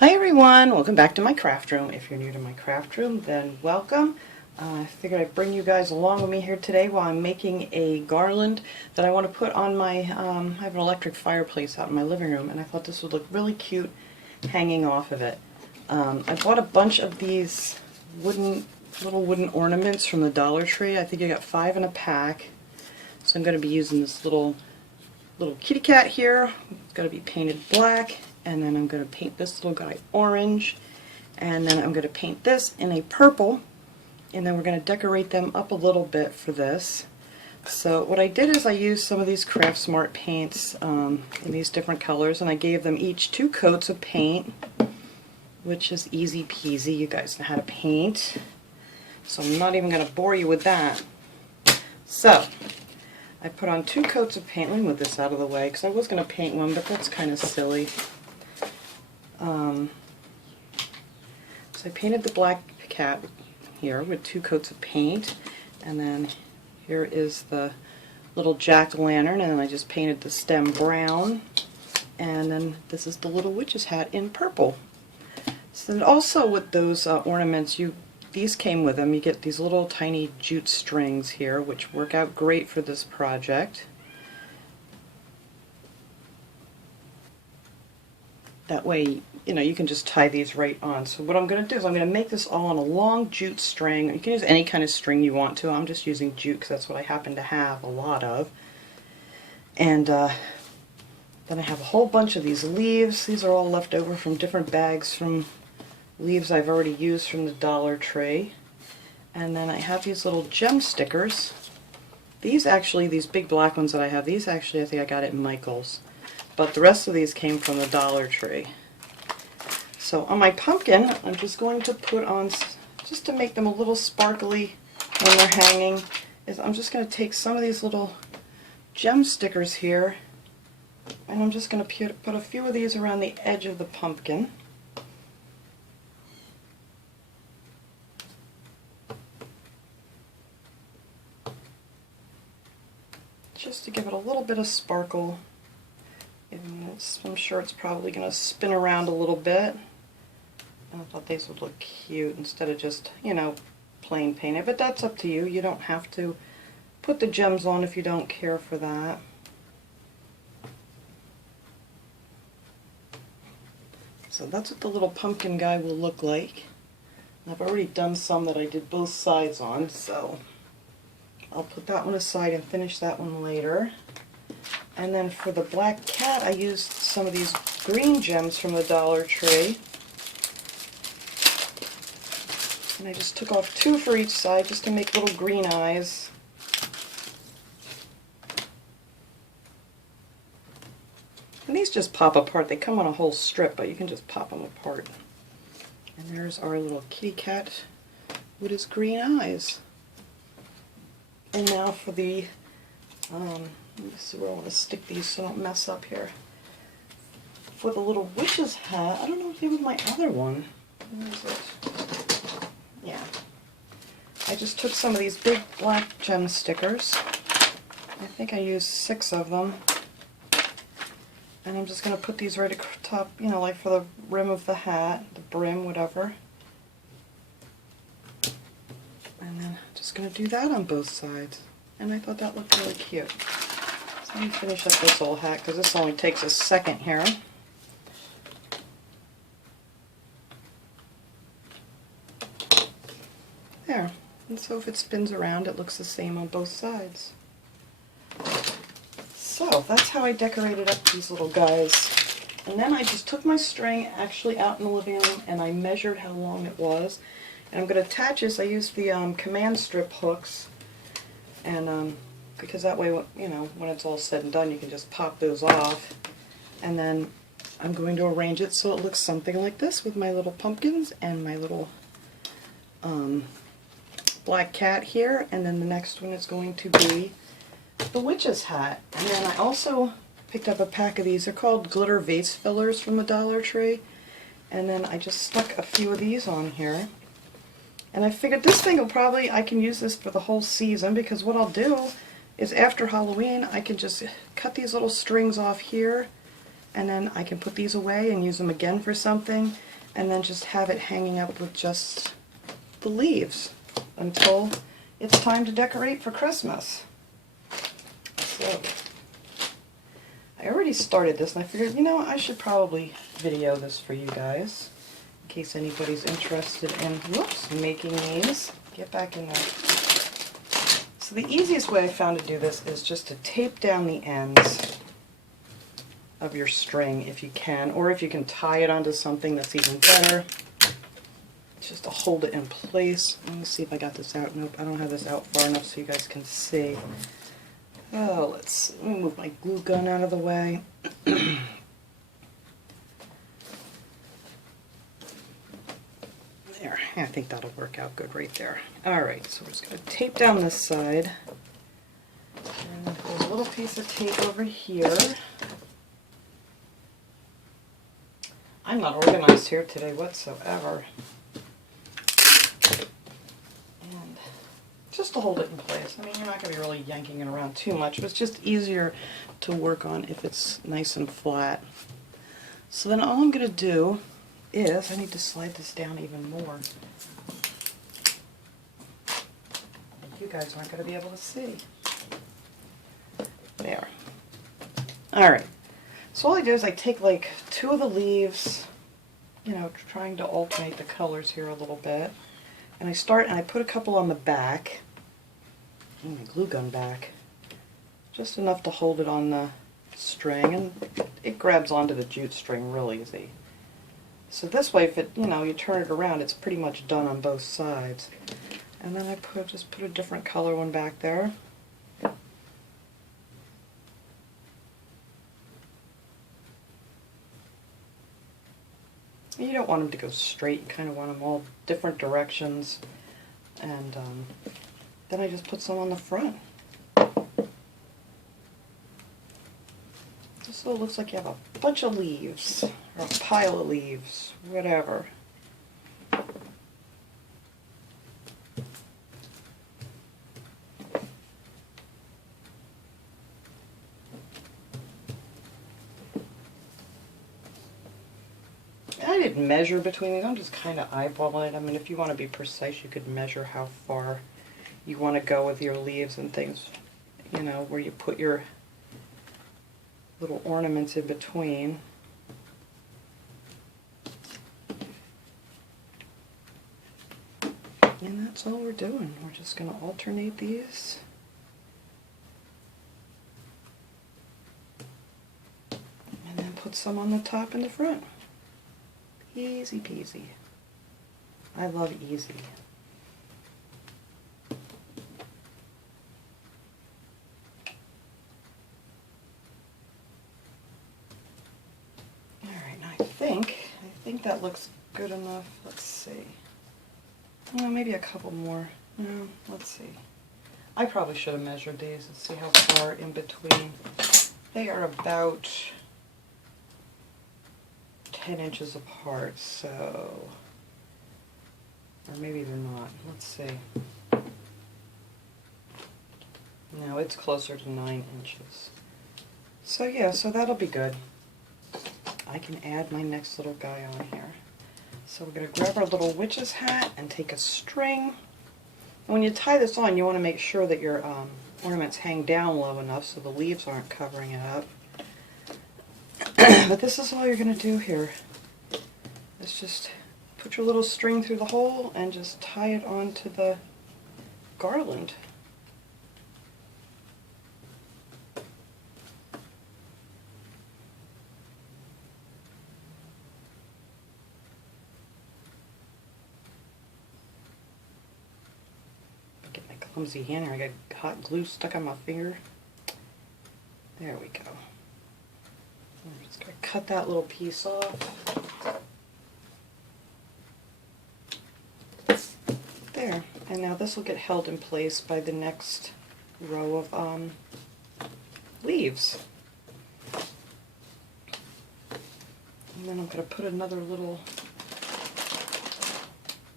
Hi everyone, welcome back to my craft room. If you're new to my craft room, then welcome. I figured I'd bring you guys along with me here today while I'm making a garland that I want to put on my, I have an electric fireplace out in my living room, and I thought this would look really cute hanging off of it. I bought a bunch of these little wooden ornaments from the Dollar Tree. I think I got 5 in a pack. So I'm going to be using this little kitty cat here. It's going to be painted black. And then I'm going to paint this little guy orange, and then I'm going to paint this in a purple, and then we're going to decorate them up a little bit for this. So what I did is I used some of these Craft Smart paints in these different colors, and I gave them each 2 coats of paint, which is easy peasy. You guys know how to paint, so I'm not even going to bore you with that. So I put on 2 coats of paint. Let me move this out of the way because I was going to paint one, but that's kind of silly. So I painted the black cat here with 2 coats of paint, and then here is the little jack-o'-lantern, and then I just painted the stem brown, and then this is the little witch's hat in purple. So then also with those ornaments, these came with them. You get these little tiny jute strings here, which work out great for this project. That way, you know, you can just tie these right on. So what I'm going to do is I'm going to make this all on a long jute string. You can use any kind of string you want to. I'm just using jute because that's what I happen to have a lot of. And then I have a whole bunch of these leaves. These are all left over from different bags from leaves I've already used from the Dollar Tree. And then I have these little gem stickers. These big black ones that I have, these actually I think I got at Michael's. But the rest of these came from the Dollar Tree. So on my pumpkin, I'm just going to put on, just to make them a little sparkly when they're hanging, is I'm just going to take some of these little gem stickers here, and I'm just going to put a few of these around the edge of the pumpkin. Just to give it a little bit of sparkle. I'm sure it's probably going to spin around a little bit. And I thought these would look cute instead of just, you know, plain painted. But that's up to you. You don't have to put the gems on if you don't care for that. So that's what the little pumpkin guy will look like. I've already done some that I did both sides on, so I'll put that one aside and finish that one later. And then for the black cat, I used some of these green gems from the Dollar Tree. And I just took off 2 for each side just to make little green eyes. And these just pop apart. They come on a whole strip, but you can just pop them apart. And there's our little kitty cat with his green eyes. And now for the let me see where I want to stick these so I don't mess up here. For the little witch's hat, I don't know if it was my other one. Where is it? Yeah. I just took some of these big black gem stickers. I think I used 6 of them. And I'm just going to put these right across top, you know, like for the rim of the hat, the brim, whatever. And then I'm just going to do that on both sides. And I thought that looked really cute. Let me finish up this old hat because this only takes a second here. There. And so if it spins around, it looks the same on both sides. So that's how I decorated up these little guys. And then I just took my string actually out in the living room and I measured how long it was. And I'm going to attach this. I used the command strip hooks, and because that way, you know, when it's all said and done, you can just pop those off. And then I'm going to arrange it so it looks something like this with my little pumpkins and my little black cat here. And then the next one is going to be the witch's hat. And then I also picked up a pack of these. They're called glitter vase fillers from the Dollar Tree. And then I just stuck a few of these on here. And I figured this thing will probably, I can use this for the whole season, because what I'll do is after Halloween I can just cut these little strings off here and then I can put these away and use them again for something, and then just have it hanging up with just the leaves until it's time to decorate for Christmas. So I already started this, and I figured, you know, I should probably video this for you guys in case anybody's interested in, whoops, making these. Get back in there. So the easiest way I found to do this is just to tape down the ends of your string if you can, or if you can tie it onto something, that's even better. Just to hold it in place. Let me see if I got this out. Nope, I don't have this out far enough so you guys can see. Oh, let's see. Let me move my glue gun out of the way. There, I think that'll work out good right there. Alright, so we're just going to tape down this side. And there's a little piece of tape over here. I'm not organized here today whatsoever. And just to hold it in place. I mean, you're not going to be really yanking it around too much, but it's just easier to work on if it's nice and flat. So then all I'm going to do is, I need to slide this down even more. You guys aren't going to be able to see. There. Alright. So all I do is I take like 2 of the leaves, you know, trying to alternate the colors here a little bit. And I start and I put a couple on the back. My glue gun back. Just enough to hold it on the string, and it grabs onto the jute string real easy. So this way, if it, you know, you turn it around, it's pretty much done on both sides. And then I just put a different color one back there. You don't want them to go straight, you kind of want them all different directions. And then I just put some on the front. Just so it looks like you have a bunch of leaves, or a pile of leaves, whatever. I didn't measure between these, I'm just kind of eyeballing it. I mean, if you want to be precise, you could measure how far you want to go with your leaves and things, you know, where you put your little ornaments in between. And that's all we're doing. We're just going to alternate these. And then put some on the top and the front. Easy peasy. I love easy. Alright, now I think that looks good enough. Let's see. Well, maybe a couple more. No, let's see. I probably should have measured these and see how far in between. They are about 10 inches apart, so, or maybe they're not. Let's see. No, it's closer to 9 inches. So yeah, so that'll be good. I can add my next little guy on here. So we're going to grab our little witch's hat and take a string. And when you tie this on, you want to make sure that your ornaments hang down low enough so the leaves aren't covering it up. But this is all you're going to do here. Is just put your little string through the hole and just tie it onto the garland. Get my clumsy hand here. I got hot glue stuck on my finger. There we go. I'm just going to cut that little piece off. There. And now this will get held in place by the next row of leaves. And then I'm going to put another little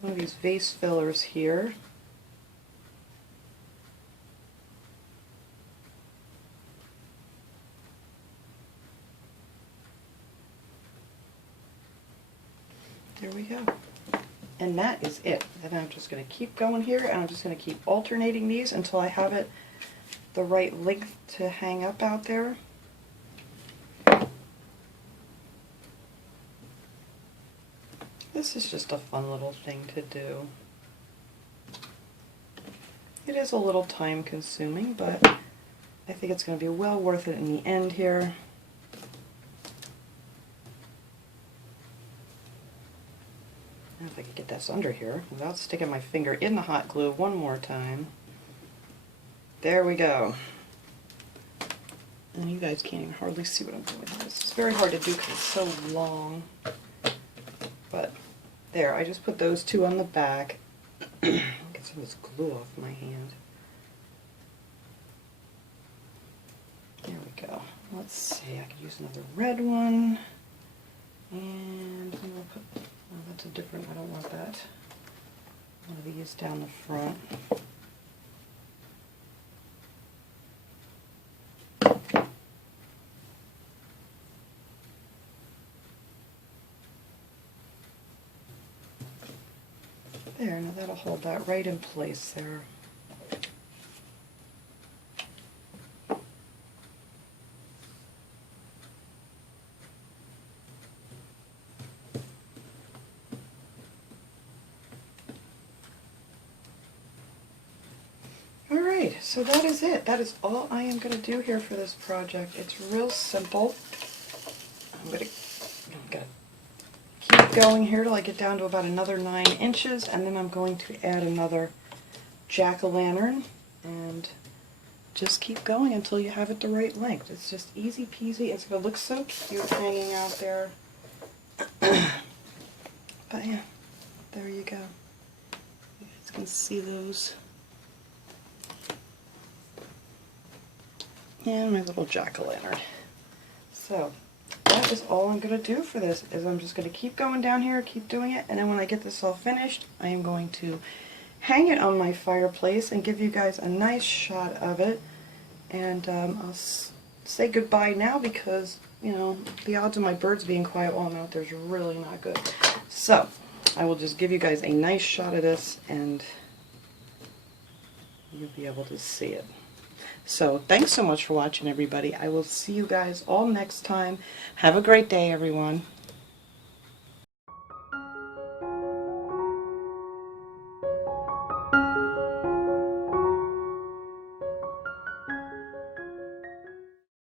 one of these vase fillers here. And that is it. And I'm just going to keep going here, and I'm just going to keep alternating these until I have it the right length to hang up out there. This is just a fun little thing to do. It is a little time consuming, but I think it's going to be well worth it in the end here. Now if I could get this under here without sticking my finger in the hot glue one more time. There we go. And you guys can't even hardly see what I'm doing. This is very hard to do because it's so long. But there, I just put those two on the back. Get some of this glue off my hand. There we go. Let's see, I could use another red one. And I'm going to put, oh, that's a different, I don't want that. One of these down the front. There, now that'll hold that right in place there. Alright, so that is it. That is all I am going to do here for this project. It's real simple. I'm going to keep going here till I get down to about another 9 inches, and then I'm going to add another jack-o'-lantern and just keep going until you have it the right length. It's just easy peasy. It's going to look so cute hanging out there. But yeah, there you go. You guys can see those. And my little jack-o'-lantern. So that is all I'm going to do for this, is I'm just going to keep going down here, keep doing it, and then when I get this all finished, I am going to hang it on my fireplace and give you guys a nice shot of it. And I'll say goodbye now because, you know, the odds of my birds being quiet while I'm out there is really not good. So I will just give you guys a nice shot of this and you'll be able to see it. So thanks so much for watching, everybody. I will see you guys all next time. Have a great day, everyone.